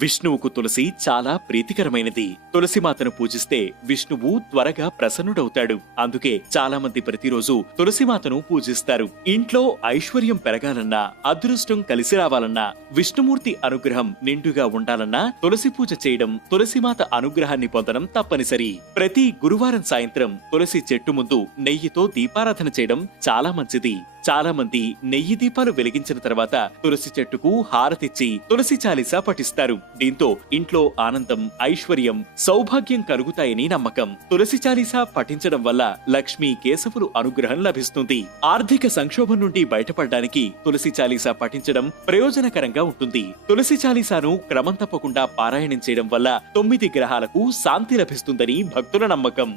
విష్ణువుకు తులసి చాలా ప్రీతికరమైనది. తులసిమాతను పూజిస్తే విష్ణువు త్వరగా ప్రసన్నుడవుతాడు. అందుకే చాలా మంది ప్రతిరోజు తులసిమాతను పూజిస్తారు. ఇంట్లో ఐశ్వర్యం పెరగాలన్నా, అదృష్టం కలిసి రావాలన్నా, విష్ణుమూర్తి అనుగ్రహం నిండుగా ఉండాలన్నా తులసి పూజ చేయడం, తులసిమాత అనుగ్రహాన్ని పొందడం తప్పనిసరి. ప్రతి గురువారం సాయంత్రం తులసి చెట్టు ముందు నెయ్యితో దీపారాధన చేయడం చాలా మంచిది. చాలా మంది నెయ్యి దీపాలు వెలిగించిన తర్వాత తులసి చెట్టుకు హారతిచ్చి తులసి చాలీసా పఠిస్తారు. దీంతో ఇంట్లో ఆనందం, ఐశ్వర్యం, సౌభాగ్యం కలుగుతాయని నమ్మకం. తులసి చాలీసా పఠించడం వల్ల లక్ష్మీ కేశవులు అనుగ్రహం లభిస్తుంది. ఆర్థిక సంక్షోభం నుండి బయటపడడానికి తులసి చాలీసా పఠించడం ప్రయోజనకరంగా ఉంటుంది. తులసి చాలీసాను క్రమం తప్పకుండా పారాయణం చేయడం వల్ల 9 గ్రహాలకు శాంతి లభిస్తుందని భక్తుల నమ్మకం.